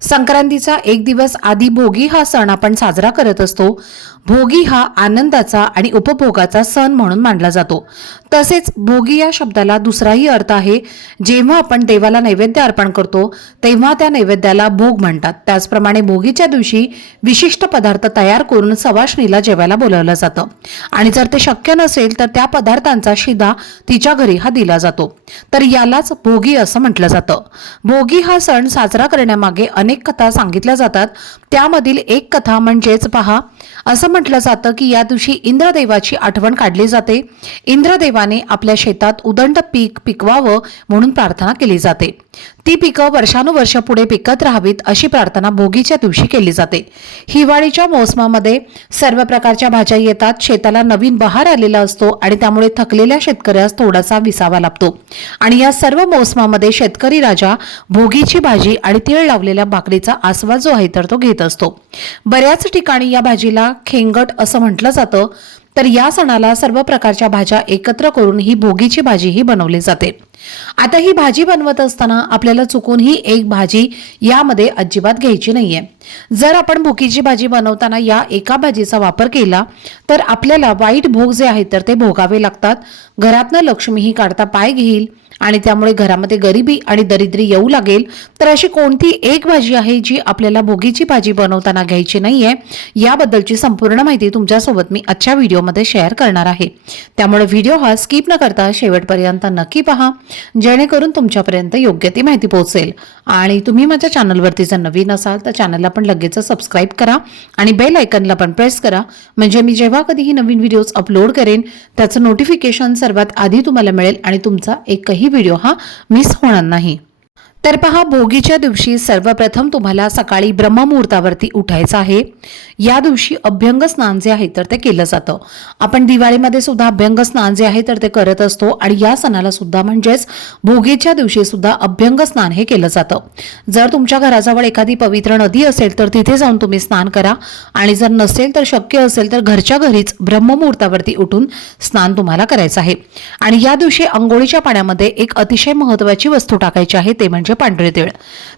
संक्रांतीचा एक दिवस आधी भोगी हा सण आपण साजरा करत असतो. भोगी हा आनंदाचा आणि उपभोगाचा सण म्हणून मानला जातो. तसेच भोगी या शब्दाला दुसराही अर्थ आहे. जेव्हा आपण देवाला नैवेद्य अर्पण करतो तेव्हा त्या नैवेद्याला भोग म्हणतात. त्याचप्रमाणे भोगीच्या दिवशी विशिष्ट पदार्थ तयार करून सवाशणीला जेवायला बोलवलं जातं. आणि जर ते शक्य नसेल तर त्या पदार्थांचा शिदा तिच्या घरी हा दिला जातो. तर यालाच भोगी असं म्हटलं जातं. भोगी हा सण साजरा करण्यामागे अनेक कथा सांगितल्या जातात. त्यामधील एक कथा म्हणजेच पहा असं म्हटलं जातं की या दिवशी इंद्रदेवाची आठवण काढली जाते. इंद्रदेवाने आपल्या शेतात उदंड पीक पिकवावं म्हणून प्रार्थना केली जाते. ती पिकं वर्षानुवर्ष पुढे पिकत राहावीत अशी प्रार्थना भोगीच्या दिवशी केली जाते. हिवाळीच्या मोसमामध्ये सर्व प्रकारच्या भाज्या येतात शेताला नवीन बहार आलेला असतो आणि त्यामुळे थकलेल्या शेतकऱ्यास थोडासा विसावा लागतो. आणि या सर्व मोसमामध्ये शेतकरी राजा भोगीची भाजी आणि तीळ लावलेल्या भाकरीचा आस्वाद जो आहे तर तो घेत असतो. बऱ्याच ठिकाणी या भाजीला खेंगट असं म्हटलं जातं. तर या सणाला सर्व प्रकारच्या भाज्या एकत्र करून ही भोगीची भाजी ही बनवली जाते. आता ही भाजी बनवत असताना आपल्याला चुकून ही एक भाजी यामध्ये अजिबात घ्यायची नाहीये. जर आपण भोगीची भाजी बनवताना या एका भाजीचा वापर केला तर आपल्याला वाईट भोग जे आहेत तर ते भोगावे लागतात. घरातनं लक्ष्मीही काढता पाय घेईल. आणि त्यामुळे घरामध्ये गरिबी आणि दरिद्री येऊ लागेल तर अशी कोणती एक भाजी आहे जी आपल्याला भोगीची भाजी बनवताना घ्यायची नाहीये? याबद्दलची संपूर्ण माहिती तुमच्यासोबत मी आजच्या व्हिडिओमध्ये शेअर करणार आहे. त्यामुळे व्हिडिओ हा स्किप न करता शेवटपर्यंत नक्की पहा जेणेकरून तुमच्यापर्यंत योग्य ती माहिती पोहोचेल. आणि तुम्ही माझ्या चॅनलवरती जर नवीन असाल तर चॅनलला पण लगेच सबस्क्राईब करा आणि बेल आयकनला पण प्रेस करा. म्हणजे मी जेव्हा कधीही नवीन व्हिडिओज अपलोड करेन त्याचं नोटिफिकेशन सर्वात आधी तुम्हाला मिळेल आणि तुमचा एकही व्हिडिओ हा मिस होणार नाही. तर पहा भोगीच्या दिवशी सर्वप्रथम तुम्हाला सकाळी ब्रह्ममुहूर्तावरती उठायचं आहे. या दिवशी अभ्यंग स्नान जे आहे तर ते केलं जातं. आपण दिवाळीमध्ये सुद्धा अभ्यंग स्नान जे आहे तर ते करत असतो. आणि या सणाला सुद्धा म्हणजेच भोगीच्या दिवशी सुद्धा अभ्यंग स्नान हे केलं जातं. जर तुमच्या घराजवळ एखादी पवित्र नदी असेल तर तिथे जाऊन तुम्ही स्नान करा. आणि जर नसेल तर शक्य असेल तर घरच्या घरीच ब्रह्ममुहूर्तावरती उठून स्नान तुम्हाला करायचं आहे. आणि या दिवशी आंघोळीच्या पाण्यामध्ये एक अतिशय महत्वाची वस्तू टाकायची आहे ते म्हणजे पांढरे तीळ.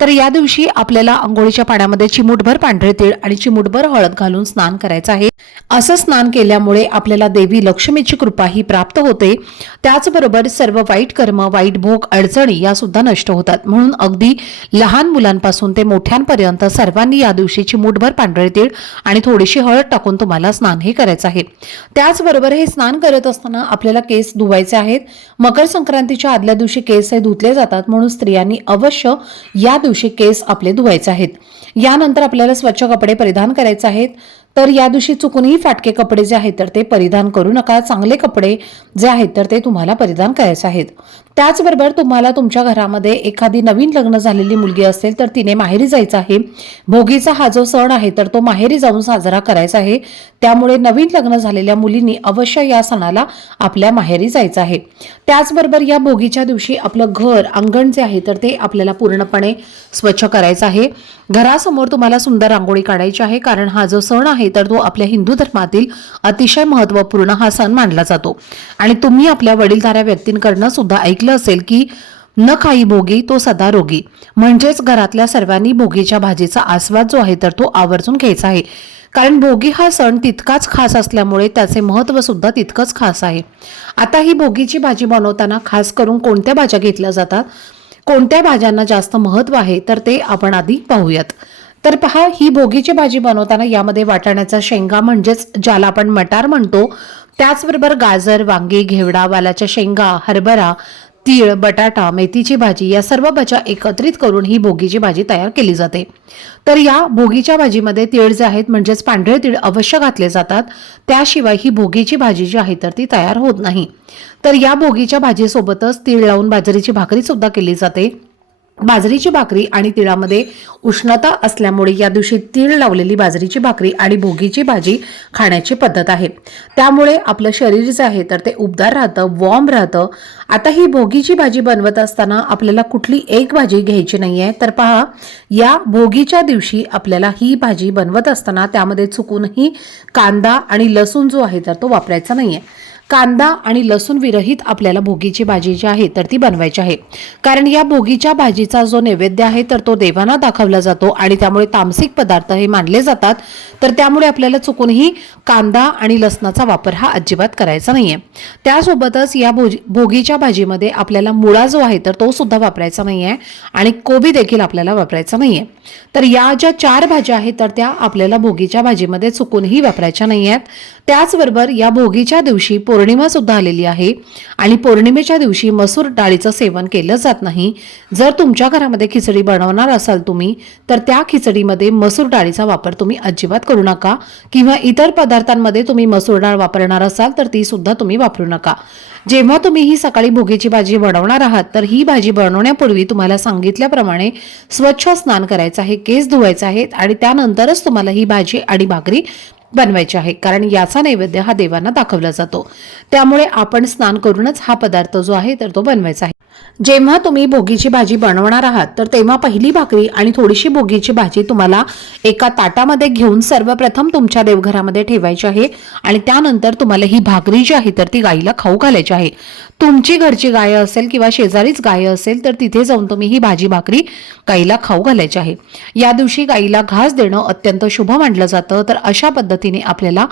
तर या दिवशी आपल्याला आंघोळीच्या पाण्यामध्ये चिमूटभर पांढरे तीळ आणि चिमूटभर हळद घालून स्नान करायचं आहे. असं स्नान केल्यामुळे आपल्याला देवी लक्ष्मीची कृपा ही प्राप्त होते. त्याचबरोबर सर्व वाईट कर्म वाईट भोग अडचणी या सुद्धा नष्ट होतात. म्हणून अगदी लहान मुलांपासून ते मोठ्यांपर्यंत सर्वांनी या दिवशी चिमूटभर पांढरे तीळ आणि थोडीशी हळद टाकून तुम्हाला स्नान हे करायचं आहे. त्याचबरोबर हे स्नान करत असताना आपल्याला केस धुवायचे आहेत. मकर संक्रांतीच्या आदल्या दिवशी केस हे धुतले जातात. म्हणून स्त्रियांनी अवश्य या दिवशी केस आपले धुवायचे आहेत. यानंतर आपल्याला स्वच्छ कपडे परिधान करायचे आहेत. तर या दिवशी चुकूनही फाटके कपडे जे आहेत तर ते परिधान करू नका. चांगले कपडे जे आहेत तर ते तुम्हाला परिधान करायचे आहेत. त्याचबरोबर तुम्हाला तुमच्या घरामध्ये एखादी नवीन लग्न झालेली मुलगी असेल तर तिने माहेरी जायचं आहे. भोगीचा हा जो सण आहे तर तो माहेरी जाऊन साजरा करायचा आहे. त्यामुळे नवीन लग्न झालेल्या मुलींनी अवश्य या सणाला आपल्या माहेरी जायचं आहे. त्याचबरोबर या भोगीच्या दिवशी आपलं घर अंगण जे आहे तर ते आपल्याला पूर्णपणे स्वच्छ करायचं आहे. घरासमोर तुम्हाला सुंदर रांगोळी काढायची आहे कारण हा जो सण आहे तर तो आपल्या हिंदू धर्मातील अतिशय महत्त्वपूर्ण हा सण मानला जातो. आणि तुम्ही आपल्या वडीलधाऱ्या व्यक्तींकडनं सुद्धा ऐकलं असेल की न खाई भोगी तो सदा रोगी. म्हणजेच घरातल्या सर्वांनी भोगीच्या भाजीचा आस्वाद जो आहे तर तो आवर्जून घ्यायचा आहे. कारण भोगी हा सण तितकाच खास असल्यामुळे त्याचे महत्त्व सुद्धा तितकंच खास आहे. आता ही भोगीची भाजी बनवताना खास करून कोणत्या भाज्या घेतल्या जातात? कोणत्या भाज्यांना जास्त महत्त्व आहे? तर ते आपण आधी पाहूयात. तर पहा ही भोगीची भाजी बनवताना यामध्ये वाटाण्याचा शेंगा म्हणजेच ज्याला आपण मटार म्हणतो त्याचबरोबर गाजर वांगी घेवडा वालाच्या शेंगा हरभरा तीळ बटाटा मेथीची भाजी या सर्व भाज्या एकत्रित करून ही भोगीची भाजी तयार केली जाते. तर या भोगीच्या भाजीमध्ये तीळ जे आहेत म्हणजेच पांढरे तीळ अवश्य घातले जातात. त्याशिवाय ही भोगीची भाजी जी आहे तर ती तयार होत नाही. तर या भोगीच्या भाजीसोबतच तीळ लावून बाजरीची भाकरी सुद्धा केली जाते. बाजरीची भाकरी आणि तिळामध्ये उष्णता असल्यामुळे या दिवशी तीळ लावलेली बाजरीची भाकरी आणि भोगीची भाजी खाण्याची पद्धत आहे. त्यामुळे आपलं शरीर जे आहे तर ते उबदार राहतं वॉर्म राहतं. आता ही भोगीची भाजी बनवत असताना आपल्याला कुठली एक भाजी घ्यायची नाही आहे तर पहा या भोगीच्या दिवशी आपल्याला ही भाजी बनवत असताना त्यामध्ये चुकूनही कांदा आणि लसूण जो आहे तर तो वापरायचा नाही आहे कांदा आणि लसूण विरहित आपल्याला भोगीची भाजी जी आहे तर ती बनवायची आहे. कारण या भोगीच्या भाजीचा जो नैवेद्य आहे तर तो देवांना दाखवला जातो आणि त्यामुळे तामसिक पदार्थ हे मानले जातात. तर त्यामुळे आपल्याला चुकूनही कांदा आणि लसणाचा वापर हा अजिबात करायचा नाहीये. त्यासोबतच या भोजी भोगीच्या भाजीमध्ये आपल्याला मुळा जो आहे तर तो सुद्धा वापरायचा नाहीये आणि कोबी देखील आपल्याला वापरायचा नाहीये. तर या ज्या चार भाज्या आहेत तर त्या आपल्याला भोगीच्या भाजीमध्ये चुकूनही वापरायच्या नाही आहेत त्याचबरोबर या भोगीच्या दिवशी पौर्णिमा सुद्धा आलेली आहे. आणि पौर्णिमेच्या दिवशी मसूर डाळीचं सेवन केलं जात नाही. जर तुमच्या घरामध्ये खिचडी बनवणार असाल तुम्ही तर त्या खिचडीमध्ये मसूर डाळीचा वापर तुम्ही अजिबात करू नका. किंवा इतर पदार्थांमध्ये तुम्ही मसूर डाळ वापरणार असाल तर ती सुद्धा तुम्ही वापरू नका. जेव्हा तुम्ही ही सकाळी भोगीची भाजी बनवणार आहात तर ही भाजी बनवण्यापूर्वी तुम्हाला सांगितल्याप्रमाणे स्वच्छ स्नान करायचं आहे केस धुवायचं आहेत आणि त्यानंतरच तुम्हाला ही भाजी आणि भाकरी बनवायची आहे. कारण याचा नैवेद्य हा देवांना दाखवला जातो. त्यामुळे आपण स्नान करूनच हा पदार्थ जो आहे तर तो बनवायचा आहे. जेव्हा तुम्ही भोगीची भाजी बनवणार आहात तर तेव्हा पहिली भाकरी आणि थोडीशी भोगीची भाजी तुम्हाला एका ताटामध्ये घेऊन सर्वप्रथम तुमच्या देवघरामध्ये ठेवायची आहे आणि त्यानंतर तुम्हाला ही भाकरी जी आहे तर ती गाईला खाऊ घालायची आहे. तुमची घरची गाय असेल किंवा शेजारीच गाय असेल तर तिथे जाऊन तुम्ही ही भाजी भाकरी गाईला खाऊ घालायची आहे. या दिवशी गाईला घास देणं अत्यंत शुभ मानलं जातं तर अशा पद्धतीने आपल्याला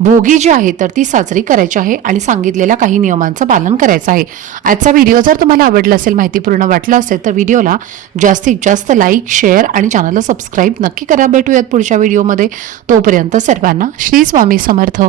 भोगी जी आहे तर ती साजरी करायची आहे आणि सांगितलेल्या काही नियमांचं पालन करायचं आहे. आजचा व्हिडिओ जर तुम्हाला आवडला असेल माहितीपूर्ण वाटला असेल तर व्हिडिओला जास्तीत जास्त लाईक शेअर आणि चॅनलला सबस्क्राईब नक्की करा. भेटूयात पुढच्या व्हिडिओमध्ये. तोपर्यंत सर्वांना श्री स्वामी समर्थ.